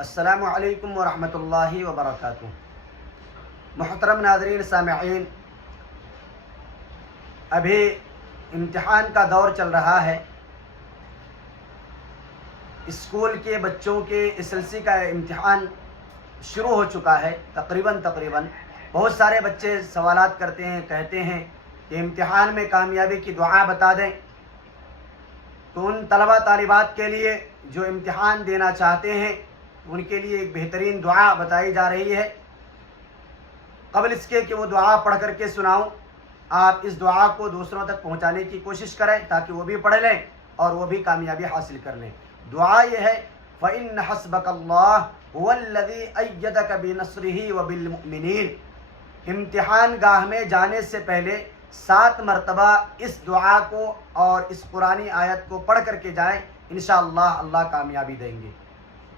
अस्सलामु अलैकुम वरहमतुल्लाहि वबरकातुहू। मुहतरम नाज़रीन सामिईन, अभी इम्तिहान का दौर चल रहा है। स्कूल के बच्चों के एसएसएलसी का इम्तिहान शुरू हो चुका है। तकरीबन बहुत सारे बच्चे सवालात करते हैं, कहते हैं कि इम्तिहान में कामयाबी की दुआ बता दें। तो उन तलबा तालिबात के लिए जो इम्तिहान देना चाहते हैं उनके लिए एक बेहतरीन दुआ बताई जा रही है। क़ब्ल इसके कि वो दुआ पढ़ करके सुनाऊं, आप इस दुआ को दूसरों तक पहुंचाने की कोशिश करें ताकि वो भी पढ़ लें और वो भी कामयाबी हासिल कर लें। दुआ ये है, फ़इन्न हस्बकल्लाह हुवल्लज़ी अय्यदक बिनस्रिही व बिलमुमिनीन। इम्तिहान गाह में जाने से पहले 7 मरतबा इस दुआ को और इस कुरानी आयत को पढ़ करके जाएं। इंशाअल्लाह अल्लाह कामयाबी देंगे।